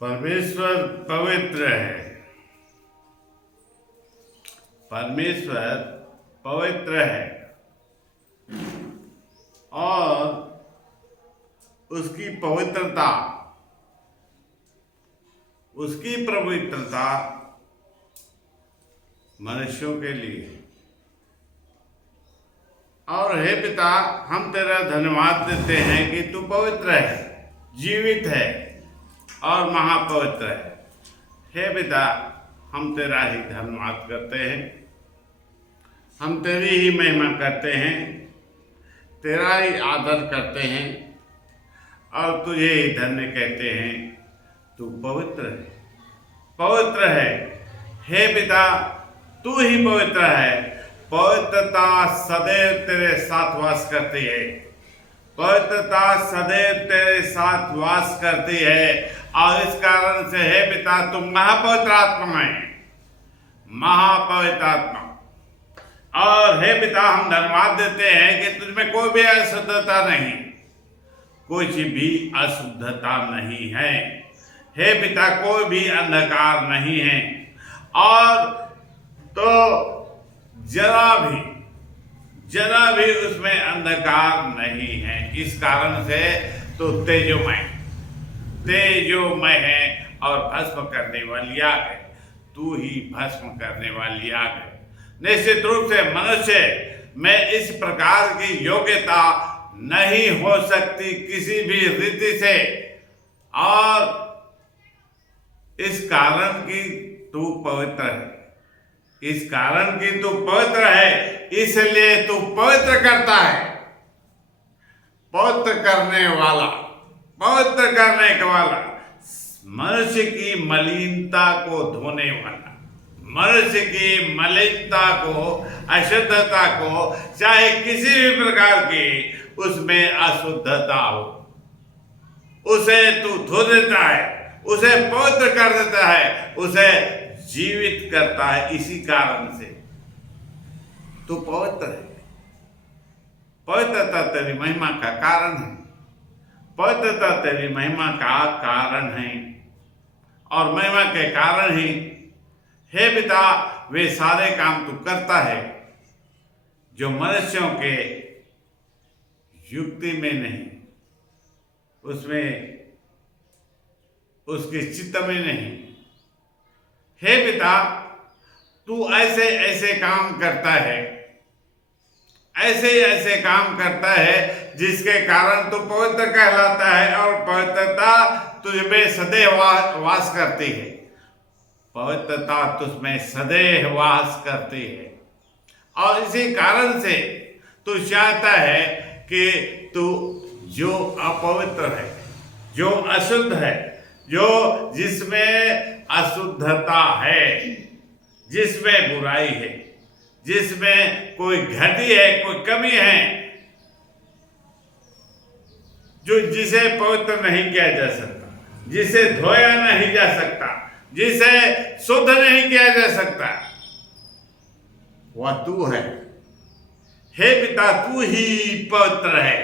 परमेश्वर पवित्र है। परमेश्वर पवित्र है और उसकी पवित्रता मनुष्यों के लिए। और हे पिता, हम तेरा धन्यवाद देते हैं कि तू पवित्र है, जीवित है और महापवित्र है। हे पिता, हम तेरा ही धन्यवाद करते हैं, हम तेरी ही महिमा करते हैं, तेरा ही आदर करते हैं और तुझे ही धन्य कहते हैं। तू पवित्र है, पवित्र है। हे पिता, तू ही पवित्र है। पवित्रता सदैव तेरे साथ वास करती है, पवित्रता सदैव तेरे साथ वास करती है। और इस कारण से हे पिता, तुम महापवित्र आत्मा है, महापवित्र आत्मा। और हे पिता, हम धन्यवाद देते हैं कि तुझमें कोई भी अशुद्धता नहीं, कुछ भी अशुद्धता नहीं है। हे पिता, कोई भी अंधकार नहीं है और तो जरा भी उसमें अंधकार नहीं है। इस कारण से तो तेजोमय है और भस्म करने वाली आग है। तू ही भस्म करने वाली आग है। निश्चित रूप से मनुष्य में इस प्रकार की योग्यता नहीं हो सकती किसी भी रीति से, और इस कारण की तू पवित्र है, इस कारण की तू पवित्र है, इसलिए तू पवित्र करता है। पवित्र करने वाला मनुष्य की मलिनता को धोने वाला, मनुष्य की मलिनता को, अशुद्धता को, चाहे किसी भी प्रकार की उसमें अशुद्धता हो, उसे तू धो देता है, उसे पवित्र कर देता है, उसे जीवित करता है। इसी कारण से तू पवित्र है। पवित्रता तेरी महिमा का कारण है, पवित्रता तेरी महिमा का कारण है और महिमा के कारण ही हे पिता वे सारे काम तू करता है जो मनुष्यों के युक्ति में नहीं, उसमें उसके चित्त में नहीं। हे पिता, तू ऐसे ऐसे काम करता है, ऐसे काम करता है जिसके कारण तू पवित्र कहलाता है और पवित्रता तुझमें सदैव वास करती है। पवित्रता तुझमें सदैव वास करती है और इसी कारण से तू चाहता है कि तू जो अपवित्र है, जो अशुद्ध है, जो जिसमें अशुद्धता है, जिसमें बुराई है, जिसमें कोई घटी है, कोई कमी है, जिसे पवित्र नहीं किया जा सकता, जिसे धोया नहीं जा सकता, जिसे शुद्ध नहीं किया जा सकता, वह तू है। हे पिता, तू ही पवित्र है,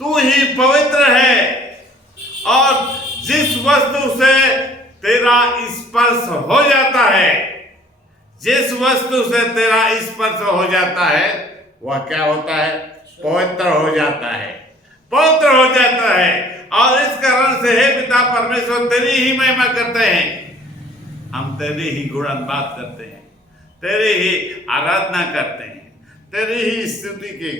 तू ही पवित्र है। और जिस वस्तु से तेरा स्पर्श हो जाता है, जिस वस्तु से तेरा स्पर्श हो जाता है, वह क्या होता है? पवित्र हो जाता है, पवित्र हो जाता है। और इस कारण से हे पिता परमेश्वर, तेरी ही महिमा करते हैं, हम तेरी ही गुणगान करते हैं, तेरी ही आराधना करते हैं, तेरी ही स्तुति के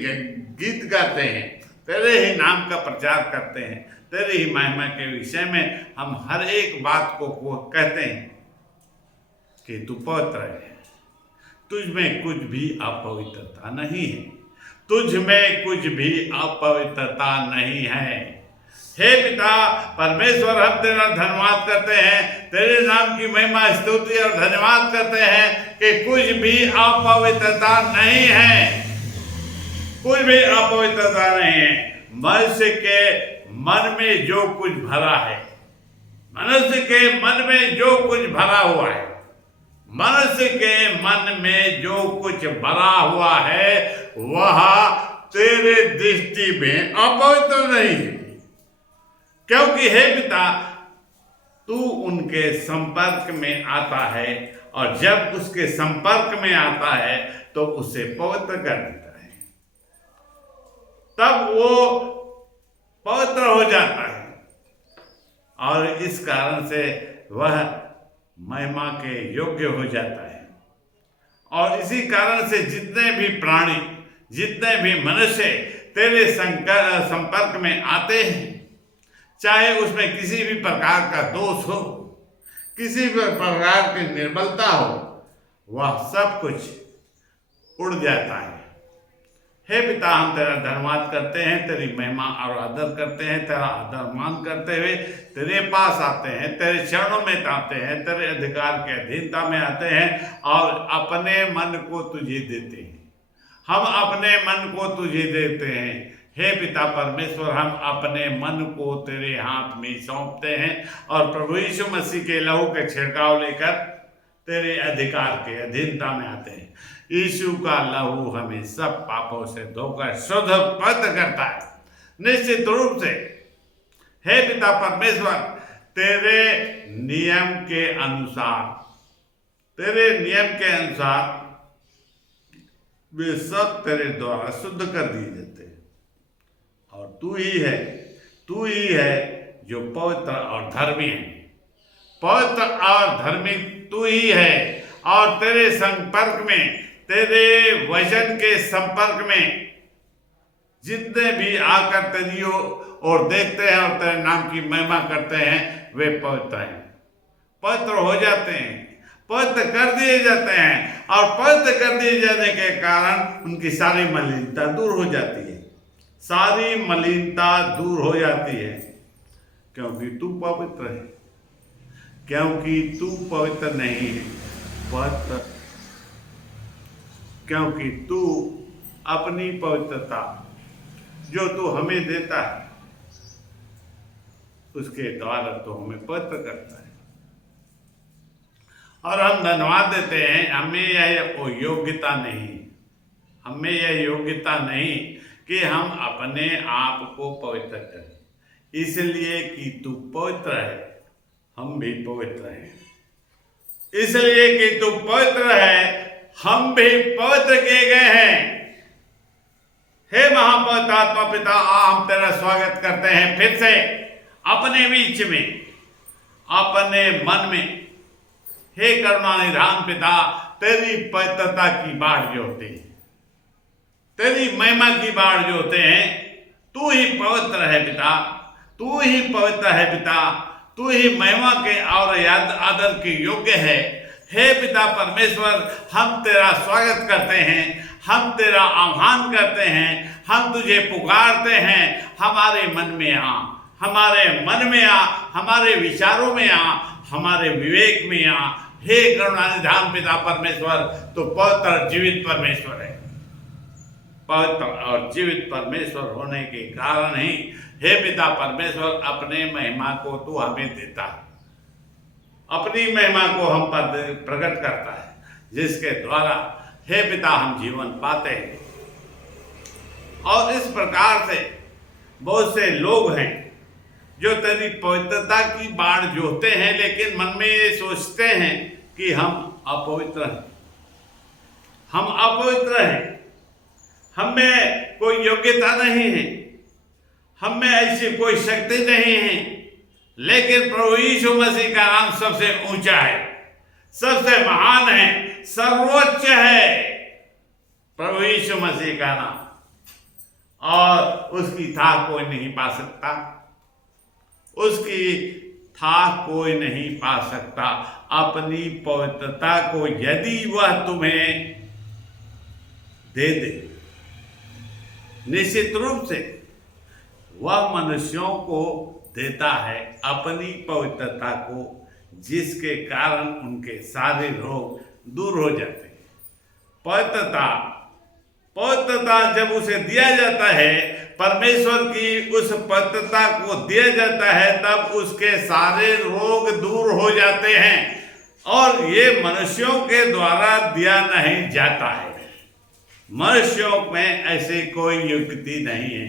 गीत गाते हैं, तेरे ही नाम का प्रचार करते हैं, तेरी ही महिमा के विषय में हम हर एक बात को कहते हैं कि तू पवित्र है। तुझ में कुछ भी अपवित्रता नहीं है, तुझ में कुछ भी अपवित्रता नहीं है। हे पिता परमेश्वर, हम तेरा धन्यवाद करते हैं, तेरे नाम की महिमा, स्तुति और धन्यवाद करते हैं कि कुछ भी अपवित्रता नहीं है, कुछ भी अपवित्रता नहीं है। मनुष्य के मन में जो कुछ भरा है, मनुष्य के मन में जो कुछ भरा हुआ है, मनुष्य के मन में जो कुछ भरा हुआ है, वह तेरे दृष्टि में अपवित्र नहीं है। क्योंकि हे पिता, तू उनके संपर्क में आता है और जब उसके संपर्क में आता है तो उसे पवित्र कर देता है, तब वो पवित्र हो जाता है और इस कारण से वह महिमा के योग्य हो जाता है। और इसी कारण से जितने भी प्राणी, जितने भी मनुष्य तेरे संपर्क में आते हैं, चाहे उसमें किसी भी प्रकार का दोष हो, किसी भी प्रकार की निर्बलता हो, वह सब कुछ उड़ जाता है। हे पिता, हम तेरा धन्यवाद करते हैं, तेरी महिमा और आदर करते हैं, तेरा आदर मान करते हुए तेरे पास आते हैं, तेरे चरणों में आते हैं, तेरे अधिकार के अधीनता में आते हैं और अपने मन को तुझे देते हैं। हम अपने मन को तुझे देते हैं। हे पिता परमेश्वर, हम अपने मन को तेरे हाथ में सौंपते हैं और प्रभु यीशु मसीह के लहू के छिड़काव लेकर तेरे अधिकार के अधीनता में आते हैं। यीशु का लहू हमें सब पापों से धोकर शुद्ध पवित्र करता है निश्चित रूप से। हे पिता परमेश्वर, तेरे नियम के अनुसार, तेरे नियम के अनुसार वे सब तेरे द्वारा शुद्ध कर दिए जाते हैं और तू ही है जो पवित्र और धर्मी है। पवित्र और धर्मी तू ही है और तेरे संपर्क में, तेरे वचन के संपर्क में जितने भी आकर तेरी और देखते हैं और तेरे नाम की महिमा करते हैं, वे पवित्र हैं, पवित्र हो जाते हैं, पवित्र कर दिए जाते हैं और पवित्र कर दिए जाने के कारण उनकी सारी मलिनता दूर हो जाती है, सारी मलिनता दूर हो जाती है, क्योंकि तू पवित्र है, क्योंकि तू पवित्र नहीं है, पवित्र, क्योंकि तू अपनी पवित्रता जो तू हमें देता है उसके द्वारा तो हमें पवित्र करता है। और हम धन्यवाद देते हैं, हमें यह योग्यता नहीं, हमें यह योग्यता नहीं कि हम अपने आप को पवित्र करें, इसलिए कि तू पवित्र है, हम भी पवित्र हैं। इसलिए कि तू पवित्र है, हम भी पवित्र किए गए हैं। हे महापवित्र आत्मा पिता, हम तेरा स्वागत करते हैं फिर से अपने बीच में, अपने मन में। हे करुणा निधान पिता, तेरी पवित्रता की बाढ़ जो होती है, तेरी महिमा की बाढ़ जो होते हैं, तू ही पवित्र है पिता, तू ही पवित्र है पिता, तू ही महिमा के और याद आदर के योग्य है। हे पिता परमेश्वर, हम तेरा स्वागत करते हैं, हम तेरा आह्वान करते हैं, हम तुझे पुकारते हैं, हमारे मन में आ, हमारे मन में आ, हमारे विचारों में आ, हमारे विवेक में आ। हे करुणानिधान पिता परमेश्वर, तो पवित्र जीवित परमेश्वर है, पवित्र और जीवित परमेश्वर होने के कारण ही हे पिता परमेश्वर अपने महिमा को तू हमें देता है, अपनी महिमा को हम पर प्रकट करता है, जिसके द्वारा हे पिता हम जीवन पाते हैं। और इस प्रकार से बहुत से लोग हैं जो तेरी पवित्रता की बाढ़ जोहते हैं, लेकिन मन में ये सोचते हैं कि हम अपवित्र हैं, हम अपवित्र हैं, हमें कोई योग्यता नहीं है, हमें ऐसी कोई शक्ति नहीं है। लेकिन प्रभु यीशु मसीह का नाम सबसे ऊंचा है, सबसे महान है, सर्वोच्च है प्रभु यीशु मसीह का नाम, और उसकी था कोई नहीं पा सकता, उसकी था कोई नहीं पा सकता। अपनी पवित्रता को यदि वह तुम्हें दे दे, निश्चित रूप से वह मनुष्यों को देता है अपनी पवित्रता को, जिसके कारण उनके सारे रोग दूर हो जाते हैं। पवित्रता जब उसे दिया जाता है, परमेश्वर की उस पवित्रता को दिया जाता है, तब उसके सारे रोग दूर हो जाते हैं। और ये मनुष्यों के द्वारा दिया नहीं जाता है, मनुष्यों में ऐसी कोई युक्ति नहीं है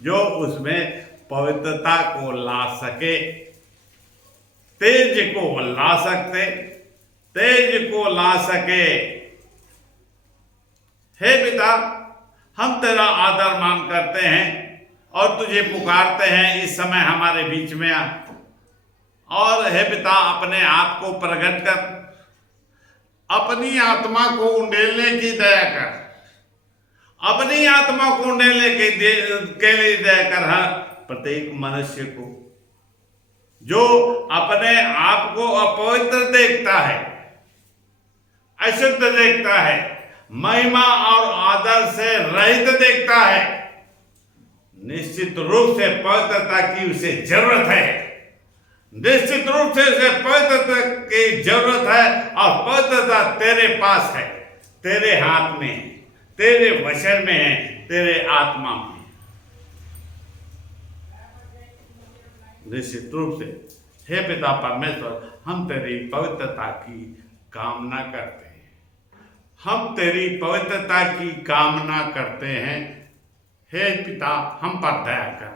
जो उसमें पवित्रता को ला सके। तेज को ला सकते, तेज को ला सके। हे पिता, हम तेरा आदर मान करते हैं और तुझे पुकारते हैं इस समय हमारे बीच में आ। और हे पिता, अपने आप को प्रकट कर, अपनी आत्मा को उंडेलने की दया कर, अपनी आत्मा को उंडेलने के लिए दया कर। हर प्रत्येक मनुष्य को जो अपने आप को अपवित्र देखता है, अशुद्ध देखता है, महिमा और आदर से रहित देखता है, निश्चित रूप से पवित्रता की उसे जरूरत है, निश्चित रूप से उसे पवित्रता की जरूरत है। और पवित्रता तेरे पास है, तेरे हाथ में, तेरे वचन में है, तेरे आत्मा में। निश्चित रूप से हे पिता परमेश्वर, हम तेरी पवित्रता की कामना करते हैं, हम तेरी पवित्रता की कामना करते हैं। हे पिता, हम पर दया कर।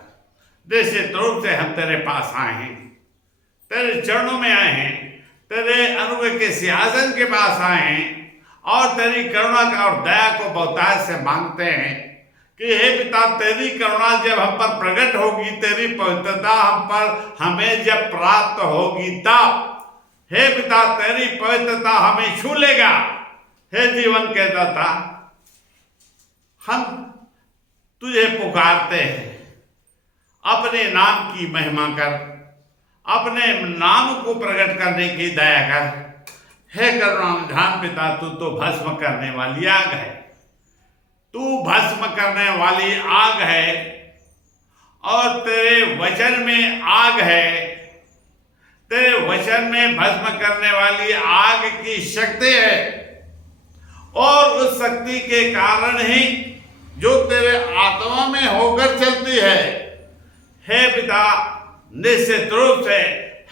निश्चित रूप से हम तेरे पास आए हैं, तेरे चरणों में आए हैं, तेरे अनुग्रह के सिंहासन के पास आए हैं और तेरी करुणा का और दया को बहुतायत से मांगते हैं कि हे पिता, तेरी करुणा जब हम पर प्रकट होगी, तेरी पवित्रता हम पर हमें जब प्राप्त होगी, तब हे पिता तेरी पवित्रता हमें छू लेगा। हे जीवन के दाता, हम तुझे पुकारते हैं, अपने नाम की महिमा कर, अपने नाम को प्रकट करने की दया कर। हे करुणानिधान पिता, तू तो भस्म करने वाली आग है, तू भस्म करने वाली आग है और तेरे वचन में आग है, तेरे वचन में भस्म करने वाली आग की शक्ति है और उस शक्ति के कारण ही जो तेरे आत्मा में होकर चलती है। हे पिता, निश्चित रूप से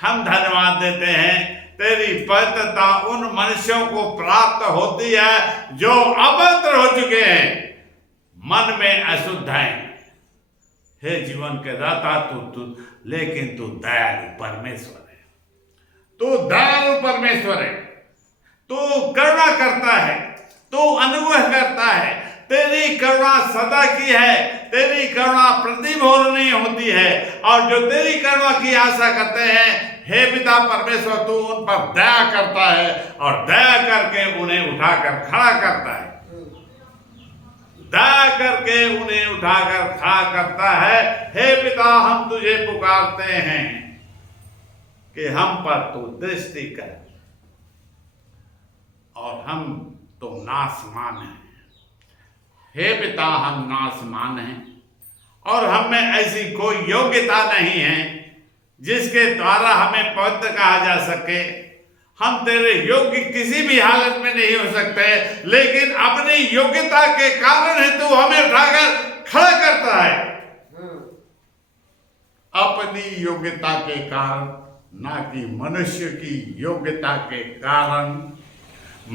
हम धन्यवाद देते हैं, तेरी पवित्रता उन मनुष्यों को प्राप्त होती है जो अपवित्र हो चुके हैं, मन में अशुद्ध हैं। हे जीवन के दाता, तू लेकिन तू दयालु परमेश्वर है, तू दयालु परमेश्वर है, तू करुणा करता है, तू अनुग्रह करता है, तेरी करुणा सदा की है, तेरी करुणा प्रतिभूल नहीं होती है। और जो तेरी करुणा की आशा करते हैं, हे पिता परमेश्वर, तू उन पर दया करता है और दया करके उन्हें उठाकर खड़ा करता है, दया करके उन्हें उठाकर खड़ा करता है। हे पिता, हम तुझे पुकारते हैं कि हम पर तू दृष्टि कर और हम तो नासमान हैं। हे पिता, हम नासमान हैं और हम में ऐसी कोई योग्यता नहीं है जिसके द्वारा हमें पवित्र कहा जा सके। हम तेरे योग्य किसी भी हालत में नहीं हो सकते, लेकिन अपनी योग्यता के कारण है तू हमें उठाकर खड़ा करता है, अपनी योग्यता के कारण, ना कि मनुष्य की योग्यता के कारण,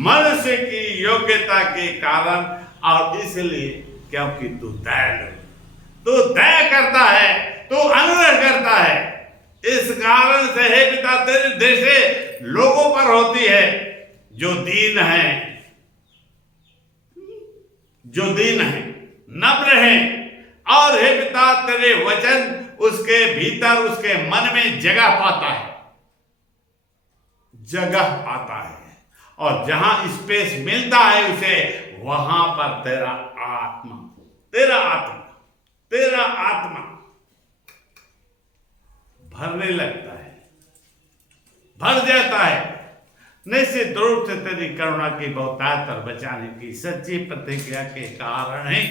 मनुष्य की योग्यता के कारण। और इसलिए क्योंकि तू दयालु, तू दया करता है, तू अनुग्रह करता है, इस कारण से हे पिता तेरी दृष्टि लोगों पर होती है जो दीन है, जो दीन है, नम्र है। और हे पिता, तेरे वचन उसके भीतर, उसके मन में जगह पाता है, जगह पाता है। और जहां स्पेस मिलता है उसे, वहां पर तेरा आत्मा, तेरा आत्मा, तेरा आत्मा भरने लगता है, भर जाता है। निश्चित रूप से तेरी करुणा की बहुतायत और बचाने की सच्ची प्रतिक्रिया के कारण है।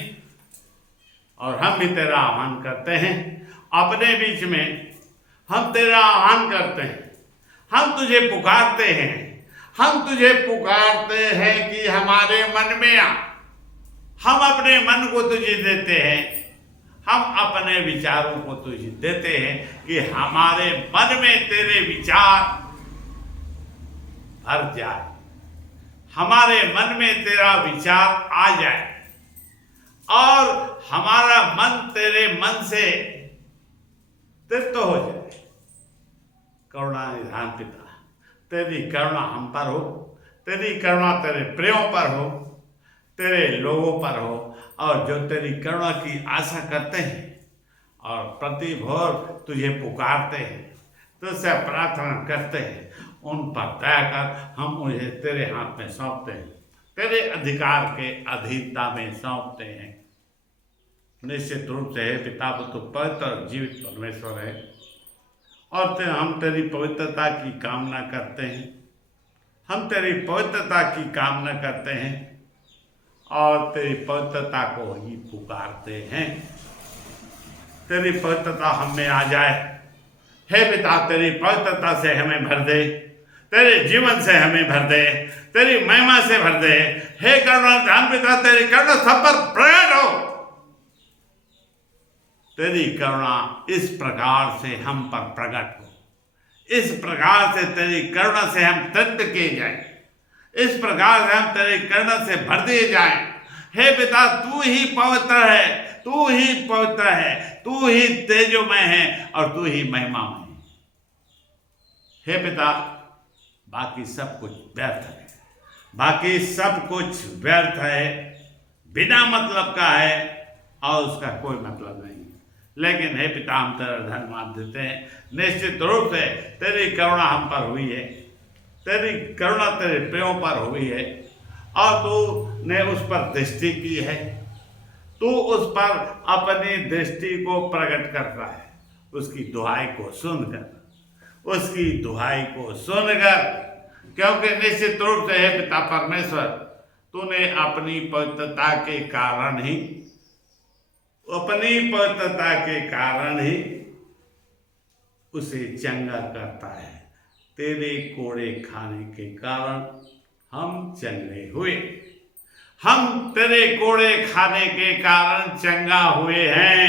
और हम भी तेरा आह्वान करते हैं अपने बीच में, हम तेरा आह्वान करते हैं, हम तुझे पुकारते हैं, हम तुझे पुकारते हैं कि हमारे मन में आ। हम अपने मन को तुझे देते हैं, हम अपने विचारों को तुझे देते हैं कि हमारे मन में तेरे विचार भर जाए, हमारे मन में तेरा विचार आ जाए और हमारा मन तेरे मन से तृप्त हो जाए। करुणा निधान धर्माधान पिता, तेरी करुणा हम पर हो, तेरी करुणा तेरे प्रियों पर हो, तेरे लोगों पर हो, और जो तेरी करुणा की आशा करते हैं और प्रति भोर तुझे पुकारते हैं, तुझसे प्रार्थना करते हैं, उन पर दया कर। हम उन्हें तेरे हाथ में सौंपते हैं, तेरे अधिकार के अधीनता में सौंपते हैं। निश्चित रूप से हे पिता, तो पवित्र और जीवित परमेश्वर है, और हम तेरी पवित्रता की कामना करते हैं। हम तेरी पवित्रता की कामना करते हैं और तेरी पवित्रता को ही पुकारते हैं। तेरी पवित्रता हम में आ जाए हे पिता, तेरी पवित्रता से हमें भर दे, तेरे जीवन से हमें भर दे, तेरी महिमा से भर दे। हे करुणाधान पिता, तेरी करुणा सब पर प्रकट हो। तेरी करुणा इस प्रकार से हम पर प्रकट हो, इस प्रकार से तेरी करुणा से हम तृप्त किए जाएं, इस प्रकार से हम तेरी करुणा से भर दिए जाएं। हे पिता, तू ही पवित्र है, तू ही पवित्र है, तू ही तेजोमय है और तू ही महिमामय है। हे पिता, बाकी सब कुछ व्यर्थ है, बाकी सब कुछ व्यर्थ है, बिना मतलब का है और उसका कोई मतलब नहीं। लेकिन हे पिता, हम तेरा धन्यवाद देते हैं। निश्चित रूप से तेरी करुणा हम पर हुई है, तेरी करुणा तेरे प्रियों पर हुई है और तू ने उस पर दृष्टि की है। तू उस पर अपनी दृष्टि को प्रकट करता है, उसकी दुहाई को सुनकर, उसकी दुहाई को सुनकर, क्योंकि निश्चित रूप से हे पिता परमेश्वर, तूने अपनी पवित्रता के कारण ही, अपनी पवित्रता के कारण ही उसे चंगा करता है। तेरे कोड़े खाने के कारण हम चंगे हुए, हम तेरे कोड़े खाने के कारण चंगा हुए हैं।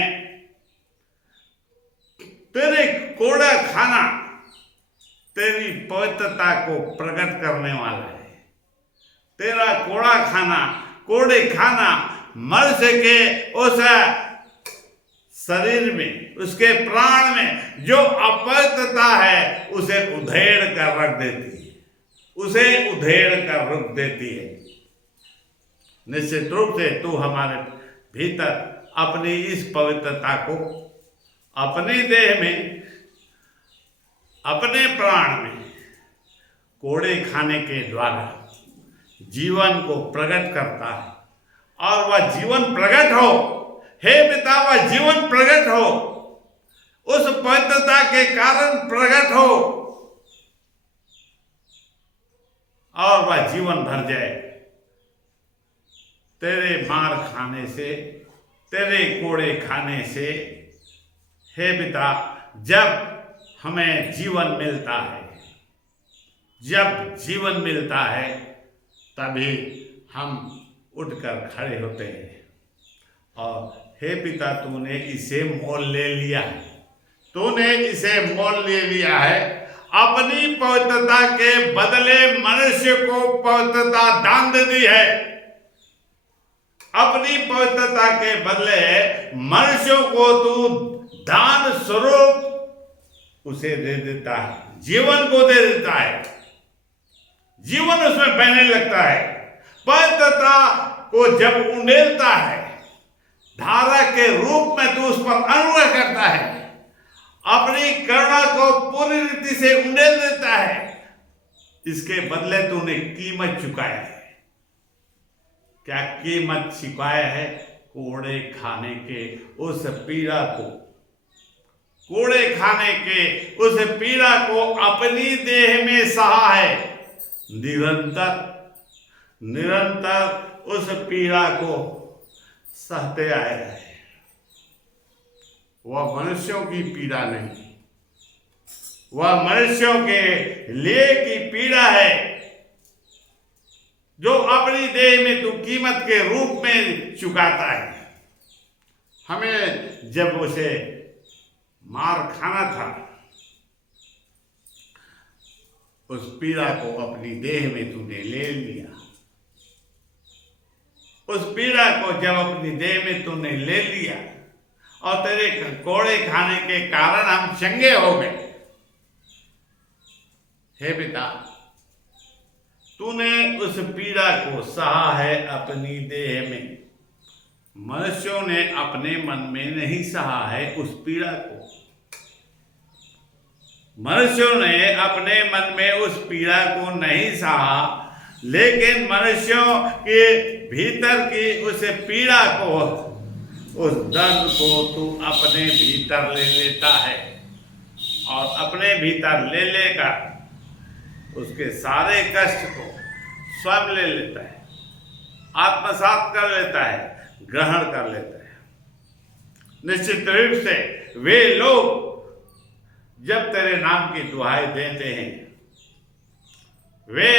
तेरे कोड़ा खाना तेरी पवित्रता को प्रकट करने वाला है। तेरा कोड़ा खाना, कोड़े खाना मनुष्य के उस शरीर में, उसके प्राण में जो अपवित्रता है उसे उधेड़ कर रख देती है, उसे उधेड़ कर रुक देती है। निश्चित रूप से तू हमारे भीतर अपनी इस पवित्रता को अपनी देह में, अपने प्राण में कोड़े खाने के द्वारा जीवन को प्रकट करता है, और वह जीवन प्रकट हो। हे पिता, वह जीवन प्रकट हो, उस पवित्रता के कारण प्रकट हो और वह जीवन भर जाए। तेरे मार खाने से, तेरे कोड़े खाने से हे पिता, जब हमें जीवन मिलता है, जब जीवन मिलता है, तभी हम उठकर खड़े होते हैं। और हे पिता, तूने इसे मोल ले लिया है, तूने इसे मोल ले लिया है। अपनी पवित्रता के बदले मनुष्य को पवित्रता दान दे दी है। अपनी पवित्रता के बदले मनुष्यों को तू दान स्वरूप उसे दे देता है, जीवन को दे देता है, जीवन उसमें बहने लगता है। पवित्रता को जब उंडेलता है, धारा के रूप में तू उस पर अनुग्रह करता है, अपनी करुणा को पूरी रीति से उंडेल देता है। इसके बदले तूने कीमत चुकाया है। क्या कीमत चुकाया है? कोड़े खाने के उस पीड़ा को, कोड़े खाने के उस पीड़ा को अपनी देह में सहा है। निरंतर निरंतर उस पीड़ा को सहते आए हैं। वह मनुष्यों की पीड़ा नहीं, वह मनुष्यों के लिए की पीड़ा है, जो अपनी देह में तू कीमत के रूप में चुकाता है। हमें जब उसे मार खाना था, उस पीड़ा को अपनी देह में तूने ले लिया। उस पीड़ा को जब अपनी देह में तूने ले लिया और तेरे कोड़े खाने के कारण हम चंगे हो गए, हे पिता, तूने उस पीड़ा को सहा है अपनी देह में, मनुष्यों ने अपने मन में नहीं सहा है उस पीड़ा को। मनुष्यों ने अपने मन में उस पीड़ा को नहीं सहा, लेकिन मनुष्यों के भीतर की उस पीड़ा को, उस दर्द को तू अपने भीतर ले लेता है और अपने भीतर ले लेकर उसके सारे कष्ट को स्वयं ले लेता है, आत्मसात कर लेता है, ग्रहण कर लेता है। निश्चित रूप से वे लोग जब तेरे नाम की दुहाई देते हैं, वे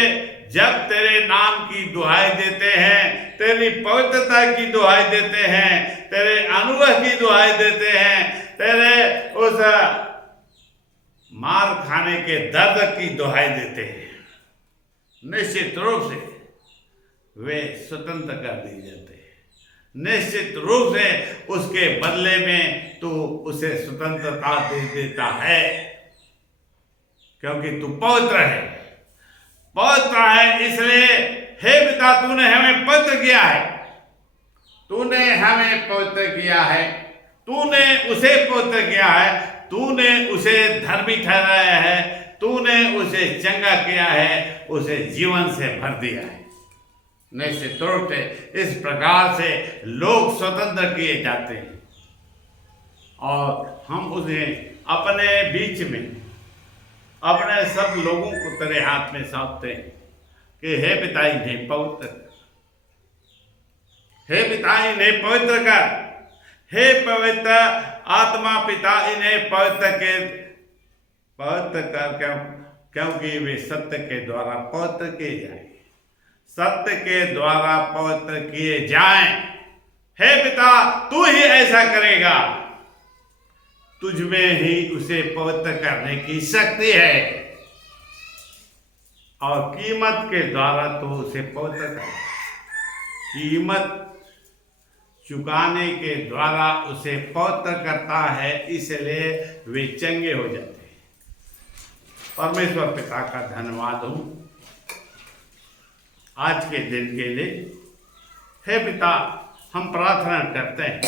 जब तेरे नाम की दुहाई देते हैं, तेरी पवित्रता की दुहाई देते हैं, तेरे अनुभव की दुहाई देते हैं, तेरे उस मार खाने के दर्द की दुहाई देते हैं, निश्चित रूप से वे स्वतंत्र कर दिए जाते हैं। निश्चित रूप से उसके बदले में तू उसे स्वतंत्रता दे देता है, क्योंकि तू पवित्र है। पवित्र है इसलिए हे पिता, तूने हमें पवित्र किया है, तूने हमें पवित्र किया है, तूने उसे पवित्र किया है, तूने उसे धर्मी ठहराया है, तूने उसे चंगा किया है, उसे जीवन से भर दिया है। निश्चित रूप से इस प्रकार से लोग स्वतंत्र किए जाते हैं और हम उन्हें अपने बीच में, अपने सब लोगों को तेरे हाथ में सौंपते हैं कि हे पिता, इन्हें पवित्र कर, हे पिता, इन्हें पवित्र कर, हे पवित्र आत्मा पिता, इन्हें पवित्र कर, क्योंकि वे सत्य के द्वारा पवित्र किए जाए, सत्य के द्वारा पवित्र किए जाएं। हे पिता, तू ही ऐसा करेगा, तुझ में ही उसे पवित्र करने की शक्ति है और कीमत के द्वारा तू उसे पवित्र कर, कीमत चुकाने के द्वारा उसे पवित्र करता है, इसलिए वे चंगे हो जाते हैं। परमेश्वर पिता का धन्यवाद हूँ आज के दिन के लिए। हे पिता, हम प्रार्थना करते हैं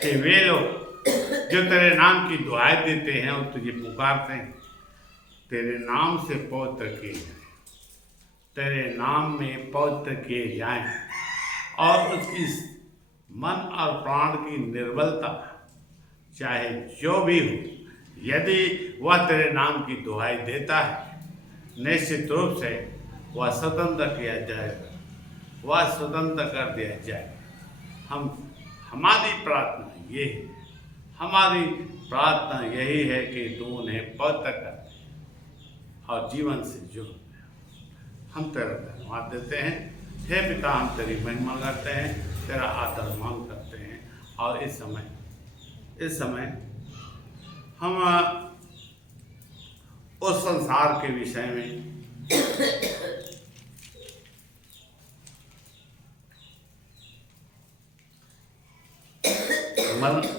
कि वे लोग जो तेरे नाम की दुआएं देते हैं और तुझे पुकारते हैं, तेरे नाम से पवित्र किए जाएं, तेरे नाम में पवित्र किए जाएं और उसकी मन और प्राण की निर्बलता चाहे जो भी हो, यदि वह तेरे नाम की दुहाई देता है, निश्चित रूप से वह स्वतंत्र किया जाएगा, वह स्वतंत्र कर दिया जाएगा। हमारी प्रार्थना ये है, हमारी प्रार्थना यही है कि तू उन्हें पवित्र कर और जीवन से जोड़ दे। हम तेरा धन्यवाद देते हैं। हे पिता, हम तेरी महिमा करते हैं, तेरा आदर मान करते हैं और इस समय हम उस संसार के विषय में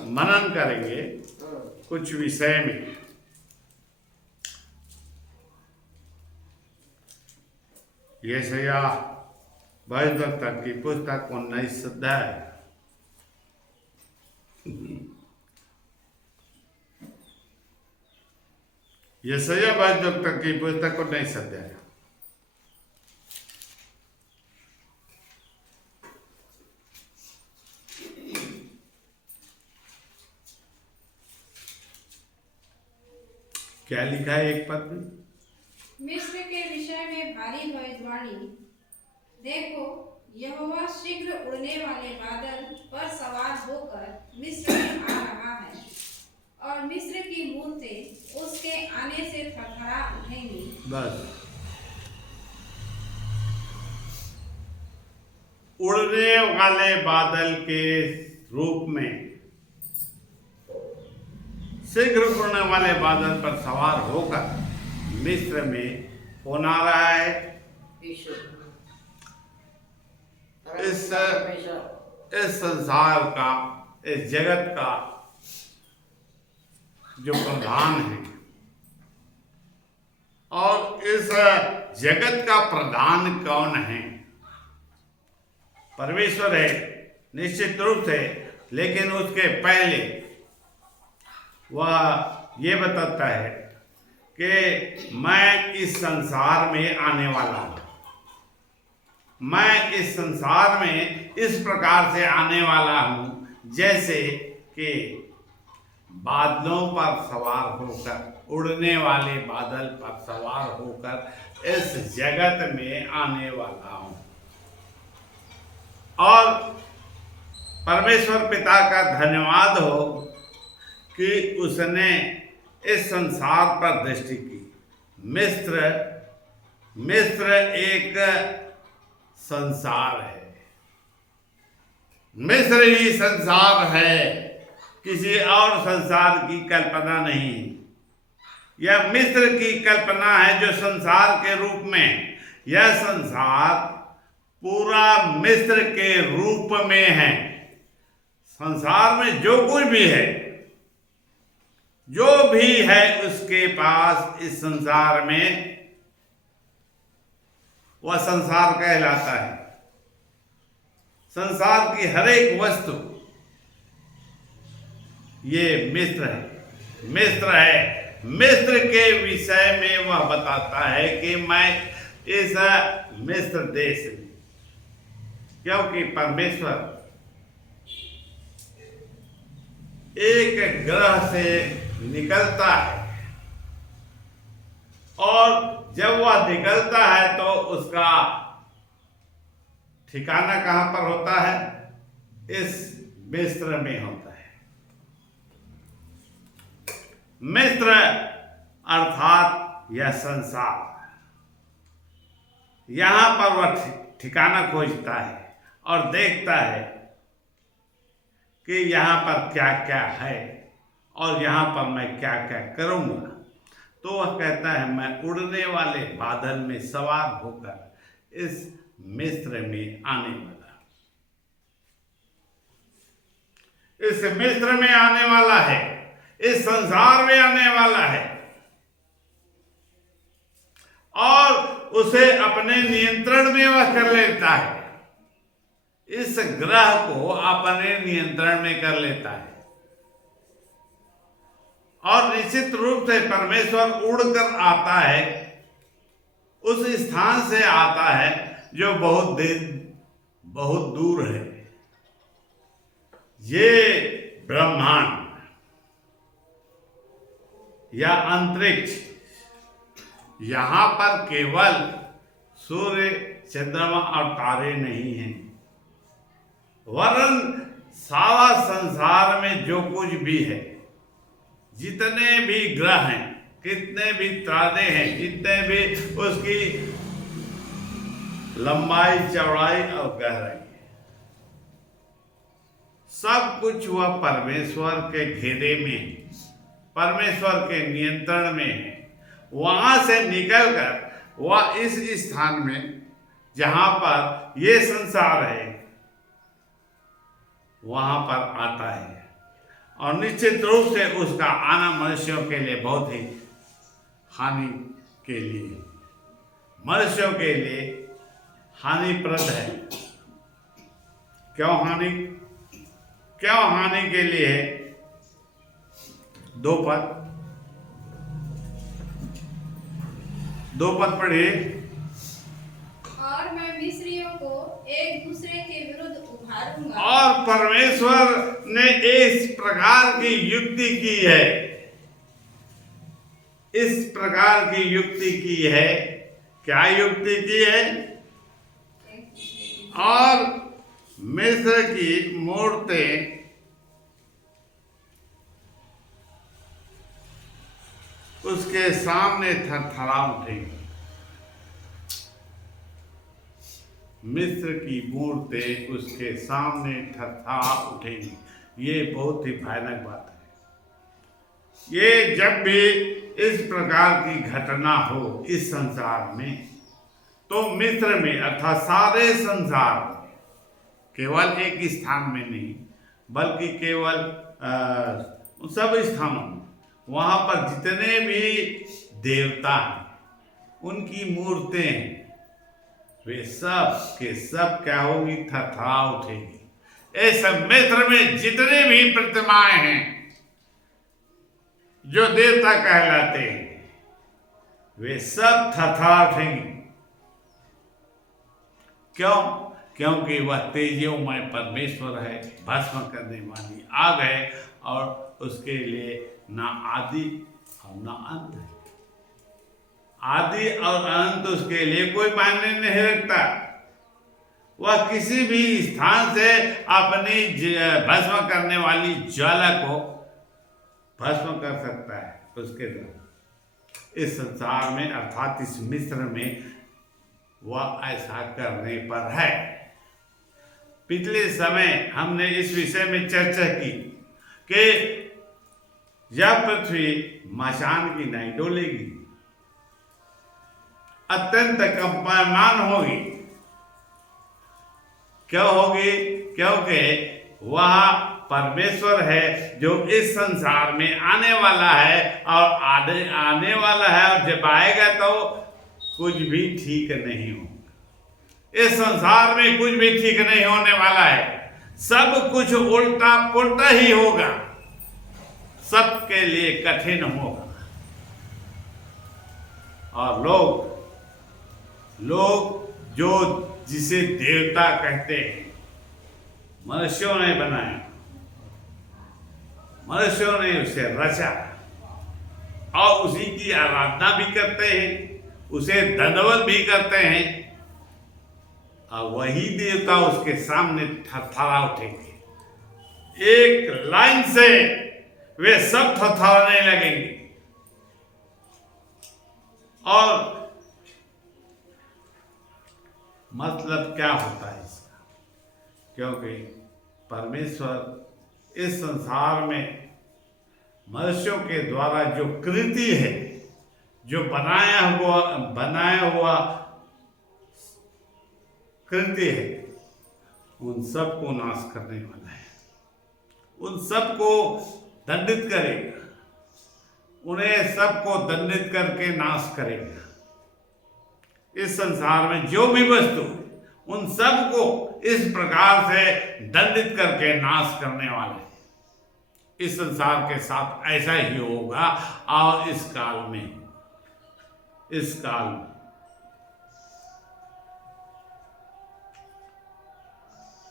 मनन करेंगे कुछ विषय में। यशायाह भविष्यवक्ता की पुस्तक 19 अध्याय यशायाह भविष्यवक्ता की पुस्तक 19 अध्याय क्या लिखा है एक पद में? मिस्र के विषय में भारी भविष्यवाणी, देखो यहोवा शीघ्र उड़ने वाले बादल पर सवार होकर मिस्र में आ रहा है और मिस्र की मूरतें उसके आने से थरथरा उठेंगी। बस उड़ने वाले बादल के रूप में शीघ्र उड़ने वाले बादल पर सवार होकर मिस्र में कौन आ रहा है? इस संसार का, इस जगत का जो प्रधान है और जगत का प्रधान कौन है? परमेश्वर है निश्चित रूप से, लेकिन उसके पहले वह ये बताता है कि मैं इस संसार में आने वाला हूं। मैं इस संसार में इस प्रकार से आने वाला हूं जैसे कि बादलों पर सवार होकर, उड़ने वाले बादल पर सवार होकर इस जगत में आने वाला हूं। और परमेश्वर पिता का धन्यवाद हो कि उसने इस संसार पर दृष्टि की। मिस्र एक संसार है, मिस्र ही संसार है, किसी और संसार की कल्पना नहीं। यह मिस्र की कल्पना है जो संसार के रूप में, यह संसार पूरा मिस्र के रूप में है। संसार में जो कुछ भी है, जो भी है उसके पास इस संसार में, वह संसार कहलाता है। संसार की हर एक वस्तु ये मिस्र है, मिस्र है। मिस्र के विषय में वह बताता है कि मैं इस मिस्र देश में, क्योंकि परमेश्वर एक ग्रह से निकलता है और जब वह निकलता है तो उसका ठिकाना कहां पर होता है? इस मिस्र में होता है। मिस्र अर्थात यह संसार, यहां पर वह ठिकाना खोजता है और देखता है कि यहां पर क्या क्या है और यहां पर मैं क्या क्या करूंगा। तो वह कहता है मैं उड़ने वाले बादल में सवार होकर इस मिस्र में आने वाला, इस मिस्र में आने वाला है, इस संसार में आने वाला है और उसे अपने नियंत्रण में वह कर लेता है। इस ग्रह को अपने नियंत्रण में कर लेता है और निश्चित रूप से परमेश्वर उड़कर आता है, उस स्थान से आता है जो बहुत दूर है। ये ब्रह्मांड या अंतरिक्ष, यहां पर केवल सूर्य, चंद्रमा और तारे नहीं हैं, वरन सारा संसार में जो कुछ भी है, जितने भी ग्रह हैं, कितने भी तारे हैं, जितने भी उसकी लंबाई, चौड़ाई और गहराई, सब कुछ वह परमेश्वर के घेरे में, परमेश्वर के नियंत्रण में है। वहां से निकलकर वह इस स्थान में जहां पर ये संसार है, वहां पर आता है और निश्चित रूप से उसका आना मनुष्यों के लिए बहुत ही हानि के लिए, मनुष्यों के लिए हानिप्रद है। क्यों हानि के लिए है? दो पद पढ़िए। और मैं मिस्रियों को एक दूसरे के विरुद्ध उभारूंगा। और परमेश्वर ने इस प्रकार की युक्ति की है, इस प्रकार की युक्ति की है। क्या युक्ति की है? और मिस्र की मूर्तें उसके सामने थरथरा उठेंगी। मिस्र की मूर्तें उसके सामने थरथरा उठेंगी। ये बहुत ही भयानक बात है। ये जब भी इस प्रकार की घटना हो इस संसार में, तो मिस्र में अर्थात सारे संसार में, केवल एक स्थान में नहीं बल्कि केवल सब स्थानों में, वहां पर जितने भी देवता हैं, उनकी मूर्तें वे सब के सब क्या होगी, थरथरा उठेगी। इस मिस्र में जितने भी प्रतिमाएं हैं जो देवता कहलाते हैं, वे सब थरथरा उठेंगी। क्यों? क्योंकि वह तेजोमय परमेश्वर है, भस्म करने वाली आग है, और उसके लिए ना आदि और ना अंत है। आदि और अनंत उसके लिए कोई मायने नहीं रखता। वह किसी भी स्थान से अपनी भस्म करने वाली ज्वाला को भस्म कर सकता है उसके द्वारा। इस संसार में अर्थात इस मिस्र में वह ऐसा करने पर है। पिछले समय हमने इस विषय में चर्चा की कि यह पृथ्वी मशान की नहीं डोलेगी, अत्यंत कंपायमान होगी। क्यों होगी? क्योंकि वह परमेश्वर है जो इस संसार में आने वाला है, और आने वाला है, और जब आएगा तो कुछ भी ठीक नहीं होगा। इस संसार में कुछ भी ठीक नहीं होने वाला है। सब कुछ उल्टा पुल्टा ही होगा, सबके लिए कठिन होगा। और लोग जो जिसे देवता कहते हैं, मनुष्यों ने बनाया, मनुष्यों ने उसे रचा और उसी की आराधना भी करते हैं, उसे दंडवत भी करते हैं, और वही देवता उसके सामने थरथरा उठेंगे। एक लाइन से वे सब थरथराने लगेंगे। और मतलब क्या होता है इसका? क्योंकि परमेश्वर इस संसार में मनुष्यों के द्वारा जो कृति है, जो बनाया हुआ कृति है, उन सबको नाश करने वाला है। उन सबको दंडित करेगा, उन्हें सबको दंडित करके नाश करेगा। इस संसार में जो भी वस्तु, उन सबको इस प्रकार से दंडित करके नाश करने वाले हैं। इस संसार के साथ ऐसा ही होगा। और इस काल में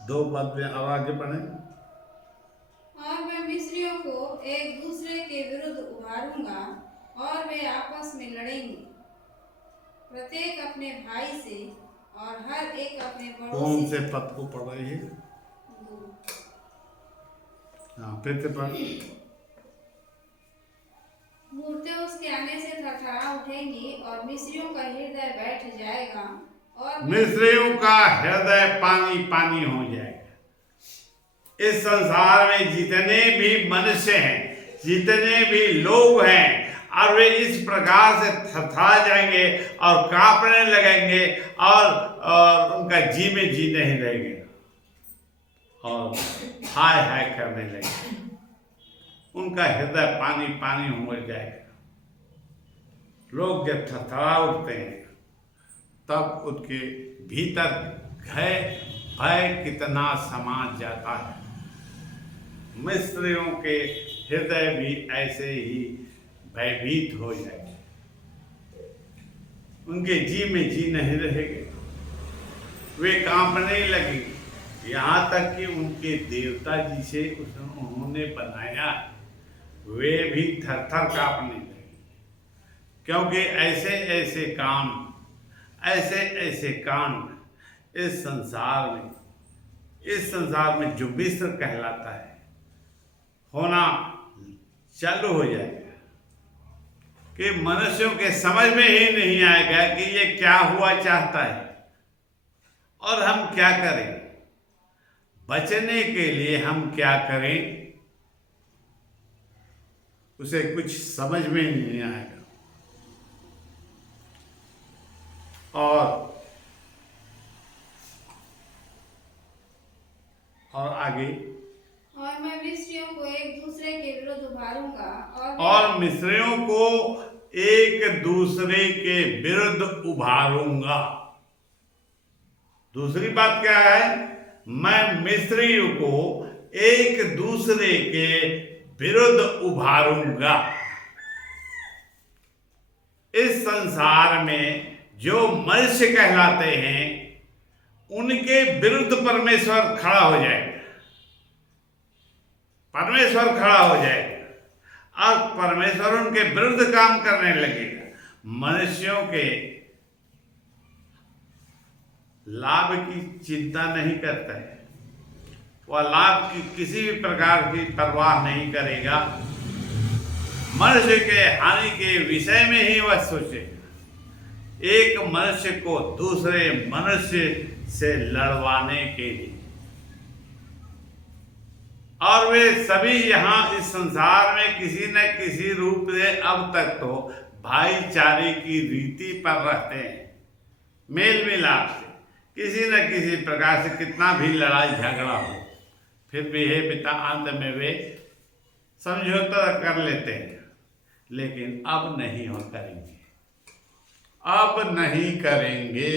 दो पद में अब आगे बढ़े। और मैं मिस्रियों को एक दूसरे के विरुद्ध उभारूंगा और वे आपस में लड़ेंगे, प्रत्येक अपने भाई से और हर एक अपने कौन पड़ोसी से पद को पढ़ रही है? हाँ, फिर से पढ़। मूर्तें उसके आने से थरथरा उठेंगी और मिस्रियों का हृदय बैठ जाएगा, और मिस्रियों का हृदय पानी पानी हो जाएगा। इस संसार में जितने भी मनुष्य हैं, जितने भी लोग हैं, और वे इस प्रकार से थरथरा जाएंगे और कांपने लगेंगे, और उनका जी में जी नहीं रहेंगे, और हाय हाय करने लगेंगे। उनका हृदय पानी पानी हो जाएगा। लोग जब थरथरा उठते हैं तब उनके भीतर भय कितना समा जाता है। मिस्रियों के हृदय भी ऐसे ही भयभीत हो जाएंगे, उनके जी में जी नहीं रहेंगे, वे कांपने लगेंगे। यहाँ तक कि उनके देवता जिसे उन्होंने बनाया वे भी थर-थर कांपने लगे। क्योंकि ऐसे ऐसे कांड इस संसार में जो मिस्र कहलाता है होना चालू हो जाएगा कि मनुष्यों के समझ में ही नहीं आएगा कि ये क्या हुआ चाहता है और हम क्या करें, बचने के लिए हम क्या करें, उसे कुछ समझ में नहीं आएगा। और आगे, और मैं मिस्रियों को एक दूसरे के विरुद्ध उभारूंगा और मिस्रियों को एक दूसरे के विरुद्ध उभारूंगा। दूसरी बात क्या है? मैं मिस्रियों को एक दूसरे के विरुद्ध उभारूंगा। इस संसार में जो मनुष्य कहलाते हैं उनके विरुद्ध परमेश्वर खड़ा हो जाएगा। परमेश्वर खड़ा हो जाएगा और परमेश्वर उनके विरुद्ध काम करने लगेगा। मनुष्यों के लाभ की चिंता नहीं करता है, वह लाभ की किसी भी प्रकार की परवाह नहीं करेगा। मनुष्य के हानि के विषय में ही वह सोचेगा। एक मनुष्य को दूसरे मनुष्य से लड़वाने के लिए। और वे सभी यहाँ इस संसार में किसी न किसी रूप से अब तक तो भाईचारे की रीति पर रहते हैं, मेल मिलाप से। किसी न किसी प्रकार से कितना भी लड़ाई झगड़ा हो, फिर भी हे पिता अंत में वे समझौता कर लेते हैं। लेकिन अब नहीं हो करेंगे, अब नहीं करेंगे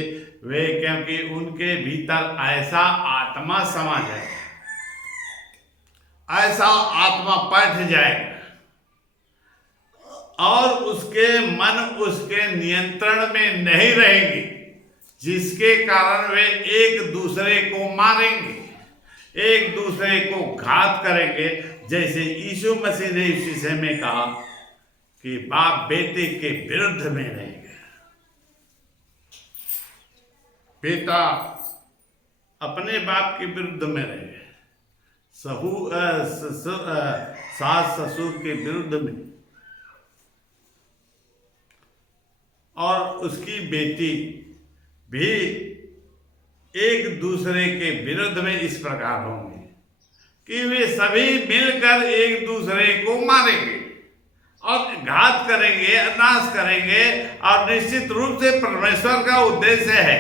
वे, क्योंकि उनके भीतर ऐसा आत्मा समा जाएगा, ऐसा आत्मा बैठ जाएगा और उसके मन उसके नियंत्रण में नहीं रहेंगे, जिसके कारण वे एक दूसरे को मारेंगे, एक दूसरे को घात करेंगे। जैसे यीशु मसीह ने इस विषय में कहा कि बाप बेटे के विरुद्ध में रहेगा, पिता अपने बाप के विरुद्ध में रहेगा, सास ससुर के विरुद्ध में, और उसकी बेटी भी एक दूसरे के विरुद्ध में इस प्रकार होंगे कि वे सभी मिलकर एक दूसरे को मारेंगे और घात करेंगे, नाश करेंगे। और निश्चित रूप से परमेश्वर का उद्देश्य है,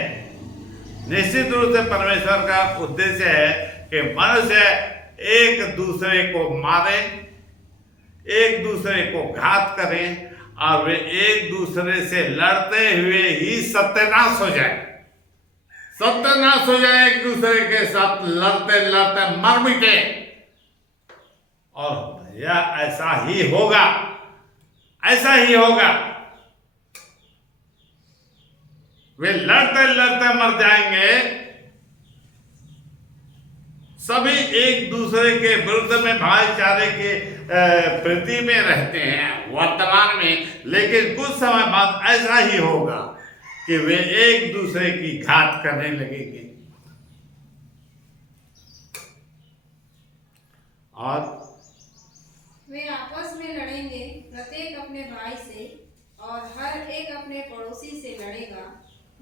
निश्चित रूप से परमेश्वर का उद्देश्य है कि मनुष्य एक दूसरे को मारे, एक दूसरे को घात करें और वे एक दूसरे से लड़ते हुए ही सत्यानाश हो जाए, सत्यानाश हो जाए, एक दूसरे के साथ लड़ते लड़ते मर मिटे। और यह ऐसा ही होगा, ऐसा ही होगा। वे लड़ते लड़ते मर जाएंगे, सभी एक दूसरे के विरुद्ध में भाईचारे के प्रति में रहते हैं वर्तमान में, लेकिन कुछ समय बाद ऐसा ही होगा कि वे एक दूसरे की घात करने लगेंगे। और वे आपस में लड़ेंगे, प्रत्येक अपने भाई से और हर एक अपने पड़ोसी से लड़ेगा।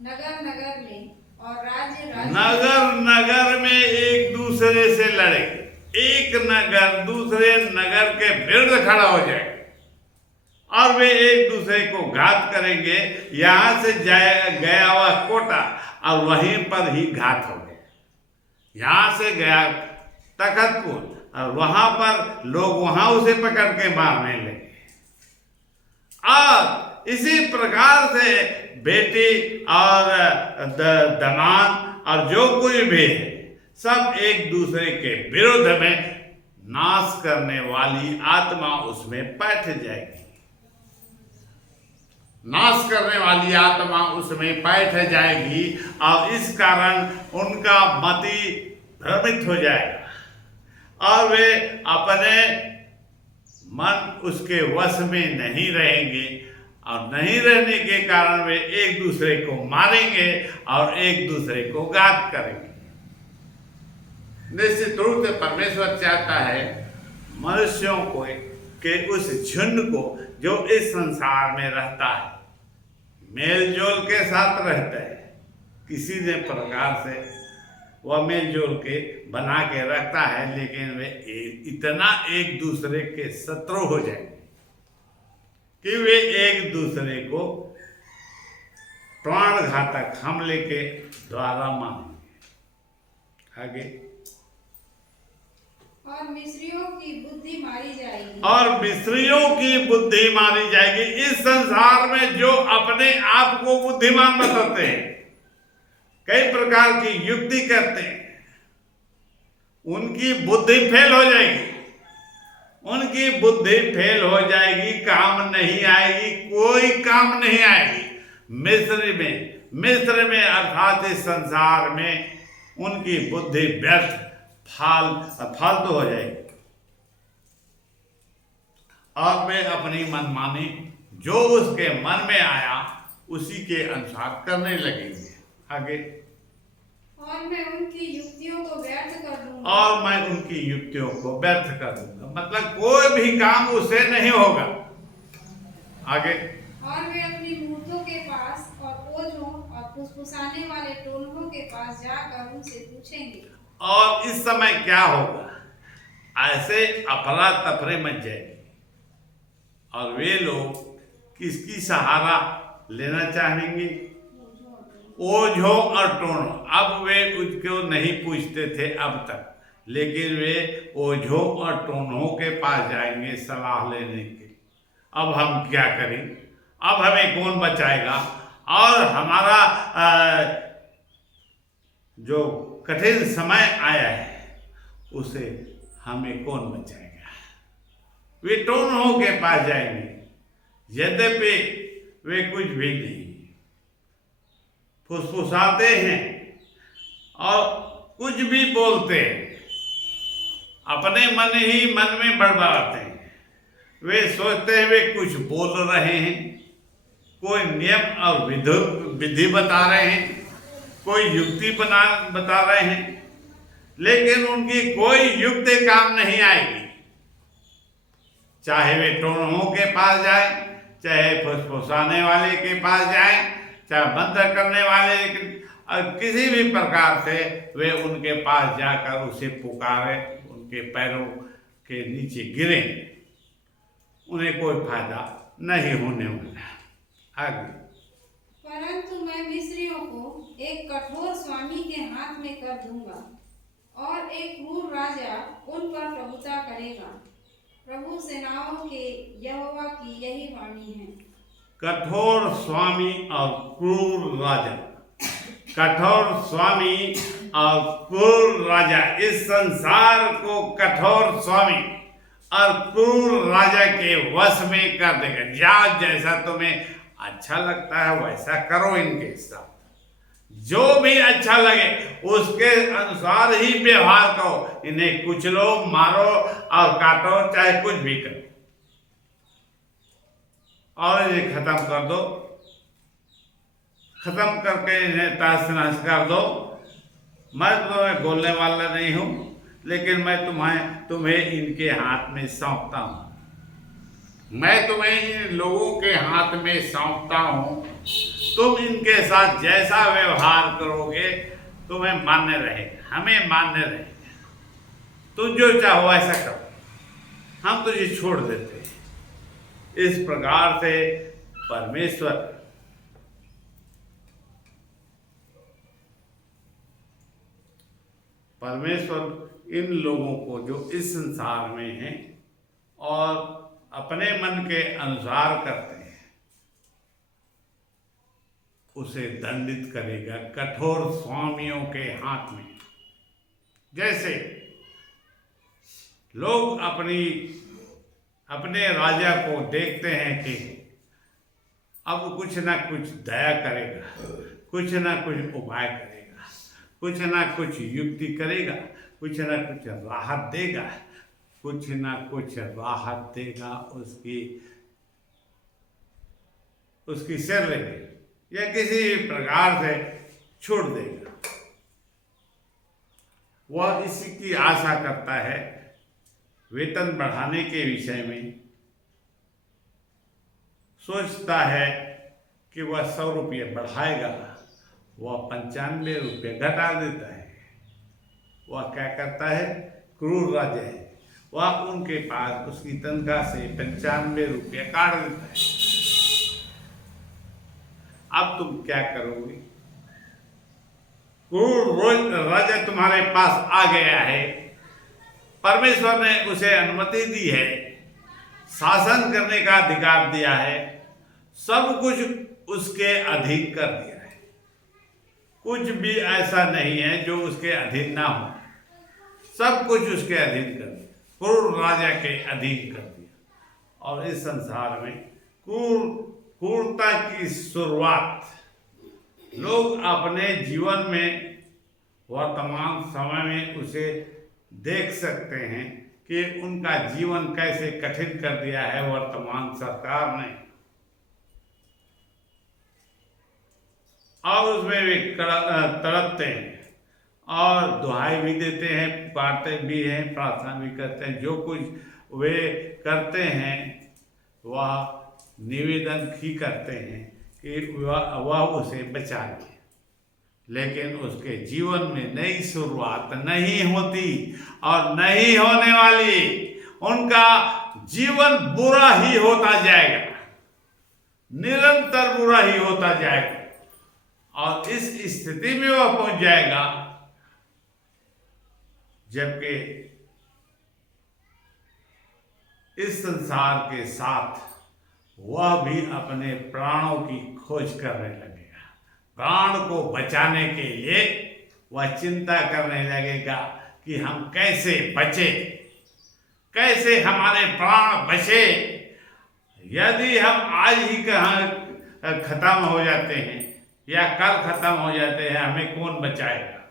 नगर नगर में और राज्य राज्य नगर नगर में एक दूसरे से लड़ेंगे, एक नगर दूसरे नगर के विरुद्ध खड़ा हो जाएगा और वे एक दूसरे को घात करेंगे। यहां से गया हुआ कोटा और वहीं पर ही घात हो गया। यहां से गया तखतपुर और वहां पर लोग वहां उसे पकड़ के मारने लगे। और इसी प्रकार से बेटी और दमाद और जो कोई भी है, सब एक दूसरे के विरुद्ध में नाश करने वाली आत्मा उसमें बैठ जाएगी, नाश करने वाली आत्मा उसमें बैठ जाएगी। और इस कारण उनका मति भ्रमित हो जाएगा और वे अपने मन उसके वश में नहीं रहेंगे। और नहीं रहने के कारण वे एक दूसरे को मारेंगे और एक दूसरे को घात करेंगे। निश्चित रूप से परमेश्वर चाहता है मनुष्यों को के उस झुंड को जो इस संसार में रहता है, मेलजोल के साथ रहता है, किसी न प्रकार से वह मेलजोल के बना के रखता है, लेकिन वे इतना एक दूसरे के शत्रु हो जाएंगे कि वे एक दूसरे को प्राणघातक हमले के द्वारा मारेंगे। आगे, और मिस्रियों की बुद्धि मारी जाएगी, और मिस्रियों की बुद्धि मारी जाएगी। इस संसार संसार में जो अपने आप को बुद्धिमान बताते हैं, कई प्रकार की युक्ति करते हैं, उनकी बुद्धि फेल हो जाएगी। उनकी बुद्धि फेल हो जाएगी, काम नहीं आएगी, कोई काम नहीं आएगी। मिस्र में अर्थात इस संसार में उनकी बुद्धि व्यर्थ फालतू हो जाएगी और वे अपनी मनमानी जो उसके मन में आया उसी के अनुसार करने लगेंगे। आगे, और मैं उनकी युक्तियों को व्यर्थ कर दूंगा। और मैं उनकी युक्तियों को व्यर्थ कर दूंगा, मतलब कोई भी काम उससे नहीं होगा। आगे, और वे अपनी मूर्तों के पास और ओझों और फुसफुसाने वाले टोनहों के पास जाकर उनसे पूछेंगे। और इस समय क्या होगा, ऐसे अफरा तफरी मच जाएगी और वे लोग किसकी सहारा लेना चाहेंगे? ओझों और टोनों। अब वे उसको नहीं पूछते थे अब तक, लेकिन वे ओझों और टोनों के पास जाएंगे सलाह लेने के। अब हम क्या करें, अब हमें कौन बचाएगा, और हमारा जो कठिन समय आया है उसे हमें कौन बचाएगा। वे टोनों के पास जाएंगे, यद्यपि वे कुछ भी नहीं फुसफुसाते हैं और कुछ भी बोलते हैं, अपने मन में बड़बड़ाते हैं। वे सोचते हैं वे कुछ बोल रहे हैं, कोई नियम और विधि बता रहे हैं, कोई युक्ति बता रहे हैं, लेकिन उनकी कोई युक्ति काम नहीं आएगी। चाहे वे टोनहों के पास जाए, चाहे फुसफुसाने वाले के पास जाए, चाहे मंत्र करने वाले, किसी भी प्रकार से वे उनके पास जाकर उसे पुकारे, उनके पैरों के नीचे गिरे, उन्हें कोई फायदा नहीं होने वाला। आगे, परंतु मैं मिस्रियों को एक कठोर स्वामी के हाथ में कर दूंगा और एक क्रूर राजा उन पर प्रभुता करेगा। प्रभु सेनाओं के यहोवा की यही वाणी है। कठोर स्वामी और क्रूर राजा, कठोर स्वामी और क्रूर राजा, इस संसार को कठोर स्वामी और क्रूर राजा के वश में कर देगा। या जैसा तुम्हें अच्छा लगता है वैसा करो, इनके साथ जो भी अच्छा लगे उसके अनुसार ही व्यवहार करो। इन्हें कुचलो, मारो और काटो, चाहे कुछ भी करो और इन्हें खत्म कर दो, खत्म करके इन्हें तहस नहस कर दो। मैं तुम्हें बोलने वाला नहीं हूं, लेकिन मैं तुम्हें इनके हाथ में सौंपता हूं। मैं तुम्हें इन लोगों के हाथ में सौंपता हूं। तुम इनके साथ जैसा व्यवहार करोगे तुम्हें मान्य रहेगा, हमें मान्य रहेगा। तुम जो चाहो ऐसा करो, हम तुझे छोड़ देते हैं। इस प्रकार से परमेश्वर इन लोगों को जो इस संसार में हैं और अपने मन के अनुसार करते हैं उसे दंडित करेगा कठोर स्वामियों के हाथ में। जैसे लोग अपने राजा को देखते हैं कि अब कुछ ना कुछ दया करेगा, कुछ ना कुछ उपाय करेगा, कुछ ना कुछ युक्ति करेगा, कुछ ना कुछ राहत देगा, कुछ ना कुछ राहत देगा, उसकी सिर लेंगे या किसी भी प्रकार से छोड़ देगा। वह इसी की आशा करता है, वेतन बढ़ाने के विषय में सोचता है कि वह 100 रुपये बढ़ाएगा, वह 95 रुपये घटा देता है। वह क्या करता है, क्रूर राजा है, वह उनके पास उसकी तनख्वाह से 95 रुपये काट देता है। अब तुम क्या करोगे? क्रूर राजा तुम्हारे पास आ गया है, परमेश्वर ने उसे अनुमति दी है, शासन करने का अधिकार दिया है, सब कुछ उसके अधीन कर दिया है। कुछ भी ऐसा नहीं है जो उसके अधीन ना हो, सब कुछ उसके अधीन कर दिया, क्रूर राजा के अधीन कर दिया। और इस संसार में क्रूरता की शुरुआत लोग अपने जीवन में वर्तमान समय में उसे देख सकते हैं कि उनका जीवन कैसे कठिन कर दिया है वर्तमान सरकार ने, और उसमें वे तड़पते हैं और दुहाई भी देते हैं, पुकारते भी हैं, प्रार्थना भी करते हैं। जो कुछ वे करते हैं वह निवेदन ही करते हैं कि वह उसे बचा ले, लेकिन उसके जीवन में नई शुरुआत नहीं होती और नहीं होने वाली। उनका जीवन बुरा ही होता जाएगा, निरंतर बुरा ही होता जाएगा, और इस स्थिति में वह पहुंच जाएगा जबकि इस संसार के साथ वह भी अपने प्राणों की खोज करने लगेगा। प्राण को बचाने के लिए वह चिंता करने लगेगा कि हम कैसे बचे, कैसे हमारे प्राण बचे। यदि हम आज ही कहाँ खत्म हो जाते हैं या कल खत्म हो जाते हैं, हमें कौन बचाएगा।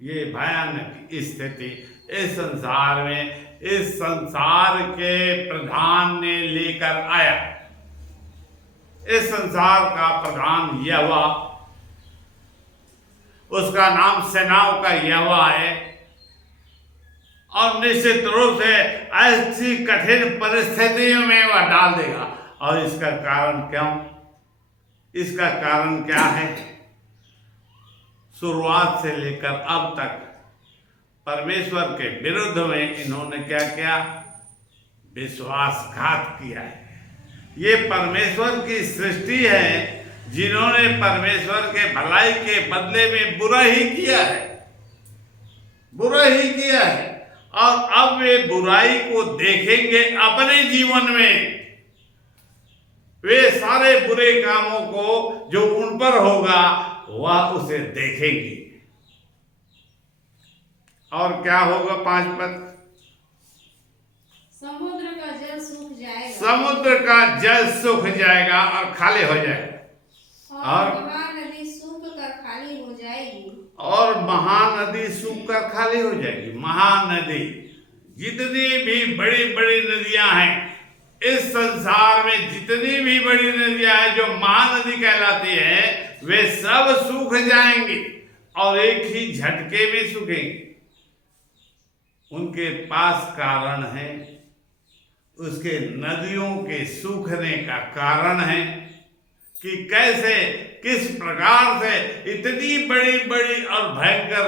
ये भयानक स्थिति इस संसार में इस संसार के प्रधान ने लेकर आया। इस संसार का प्रधान यहोवा, उसका नाम सेनाओं का यहोवा है, और निश्चित रूप से ऐसी कठिन परिस्थितियों में वह डाल देगा। और इसका कारण क्यों? इसका कारण क्या है? शुरुआत से लेकर अब तक परमेश्वर के विरुद्ध में इन्होंने क्या किया? विश्वासघात किया है। ये परमेश्वर की सृष्टि है जिन्होंने परमेश्वर के भलाई के बदले में बुरा ही किया है, बुरा ही किया है। और अब वे बुराई को देखेंगे अपने जीवन में। वे सारे बुरे कामों को जो उन पर होगा वह उसे देखेंगे। और क्या होगा? 5 पद, समुद्र का जल सूख जाएगा, समुद्र का जल सूख जाएगा और खाली हो जाएगा, और महानदी सूख कर खाली हो जाएगी, और महानदी सूख कर खाली हो जाएगी। महानदी, जितनी भी बड़ी बड़ी नदियां हैं इस संसार में, जितनी भी बड़ी नदियां हैं जो महानदी कहलाती है, वे सब सूख जाएंगी और एक ही झटके में सूखेंगे। उनके पास कारण है, उसके नदियों के सूखने का कारण है कि कैसे, किस प्रकार से इतनी बड़ी बड़ी और भयंकर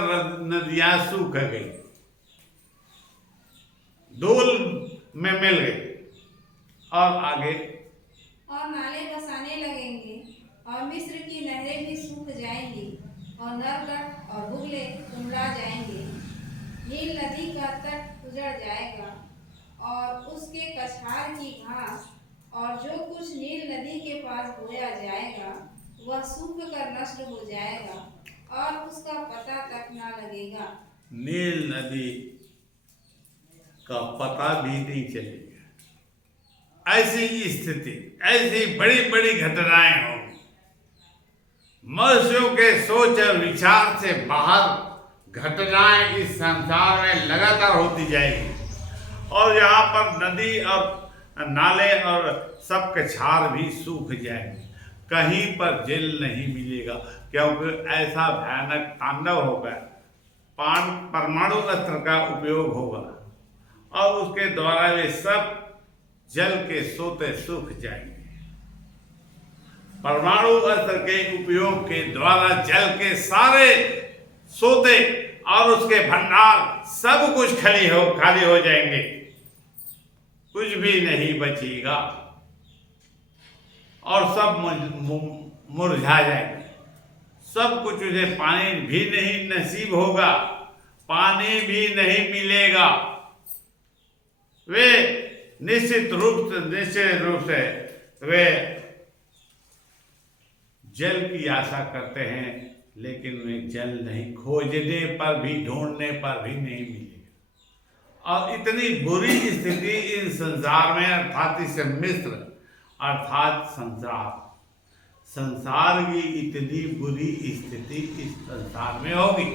नदियां सूख गई, धूल में मिल गई। और आगे, और नाले बसाने लगेंगे, और मिस्र की नहरें भी सूख जाएंगी, और नरकट और बुगले कुमला जाएंगे। नील नदी का तट उजड़ जाएगा, और उसके कछार की घास और जो कुछ नील नदी के पास बोया जाएगा वह सूख कर नष्ट हो जाएगा, और उसका पता तक न लगेगा। नील नदी का पता भी नहीं चलेगा। ऐसी स्थिति, ऐसी बड़ी बड़ी घटनाएं होंगी। मनुष्यों के सोच और विचार से बाहर घटनाएं इस संसार में लगातार होती जाएगी, और यहाँ पर नदी और नाले और सब कछार भी सूख जाएंगे। कहीं पर जल नहीं मिलेगा, क्योंकि ऐसा भयानक तांडव होगा। परमाणु अस्त्र का उपयोग होगा और उसके द्वारा वे सब जल के सोते सूख जाएंगे। परमाणु अस्त्र के उपयोग के द्वारा जल के सारे सोते और उसके भंडार सब कुछ खाली हो जाएंगे, कुछ भी नहीं बचेगा, और सब मुरझा जाएंगे। सब कुछ, उन्हें पानी भी नहीं नसीब होगा, पानी भी नहीं मिलेगा। वे निश्चित रूप से वे जल की आशा करते हैं, लेकिन उन्हें जल नहीं, खोजने पर भी, ढूंढने पर भी नहीं मिलेगा। और इतनी बुरी स्थिति इस संसार में, अर्थात इस मिस्र अर्थात संसार की इतनी बुरी स्थिति इस संसार में होगी,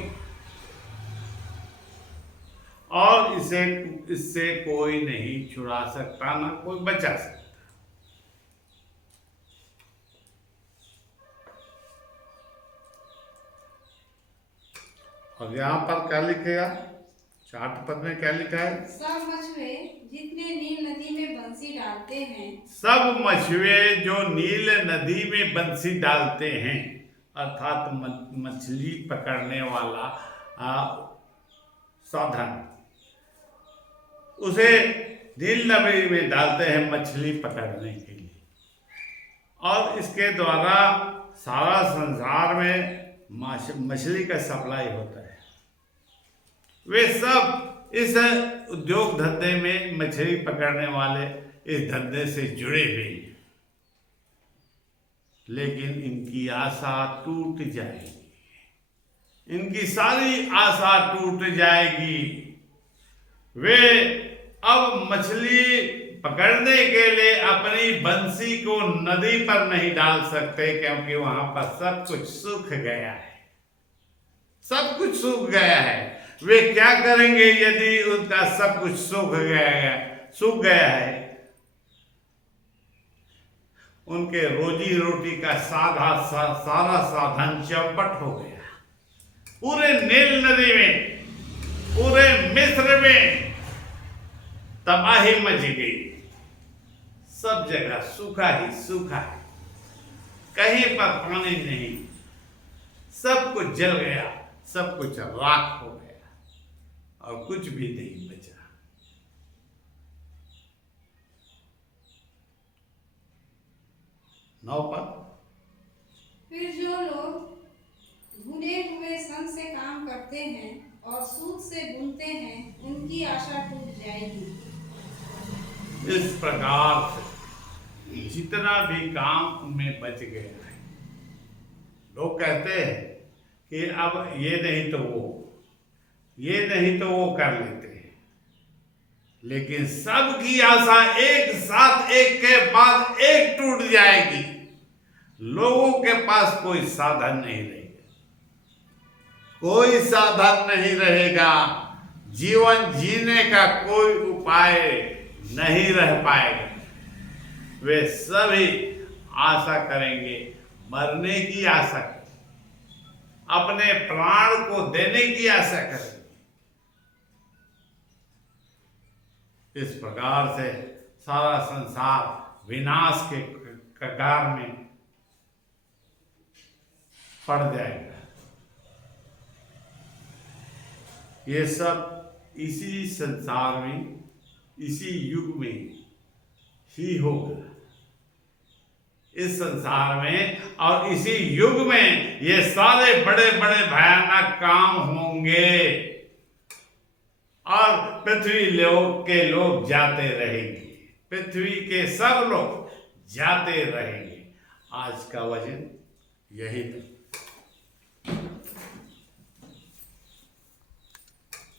और इससे कोई नहीं छुड़ा सकता, ना कोई बचा सकता। और यहाँ पर क्या लिखेगा, 4 पद में क्या लिखा है? सब मछुए जितने नील नदी में बंसी डालते हैं, सब मछुए जो नील नदी में बंसी डालते हैं, अर्थात मछली पकड़ने वाला साधन, उसे नील नदी में डालते हैं मछली पकड़ने के लिए, और इसके द्वारा सारा संसार में मछली का सप्लाई होता है। वे सब इस उद्योग धंधे में, मछली पकड़ने वाले इस धंधे से जुड़े हुए हैं, लेकिन इनकी आशा टूट जाएगी, इनकी सारी आशा टूट जाएगी। वे अब मछली पकड़ने के लिए अपनी बंसी को नदी पर नहीं डाल सकते, क्योंकि वहां पर सब कुछ सूख गया है, सब कुछ सूख गया है। वे क्या करेंगे यदि उनका सब कुछ सूख गया है? उनके रोजी रोटी का सारा साधन चौपट हो गया। पूरे नील नदी में, पूरे मिस्र में तबाही मच गई, सब जगह सूखा ही सूखा है, कहीं पर पानी नहीं, सब कुछ जल गया, सब कुछ राख हो गया, और कुछ भी नहीं बचा। नौ पर फिर जो लोग भुने हुए सन से काम करते हैं और सूत से बुनते हैं, उनकी आशा टूट जाएगी। इस प्रकार से जितना भी काम उनमें बच गया है, लोग कहते हैं कि अब ये नहीं तो वो, ये नहीं तो वो कर लेते हैं, लेकिन सबकी आशा एक साथ, एक के बाद एक टूट जाएगी। लोगों के पास कोई साधन नहीं रहेगा, कोई साधन नहीं रहेगा, जीवन जीने का कोई उपाय नहीं रह पाएगा। वे सभी आशा करेंगे, मरने की आशा करेंगे, अपने प्राण को देने की आशा करेंगे। इस प्रकार से सारा संसार विनाश के कगार में पड़ जाएगा। ये सब इसी संसार में, इसी युग में ही होगा। इस संसार में और इसी युग में ये सारे बड़े बड़े भयानक काम होंगे, और पृथ्वी लोक के लोग जाते रहेंगे, पृथ्वी के सब लोग जाते रहेंगे। आज का वचन यही था।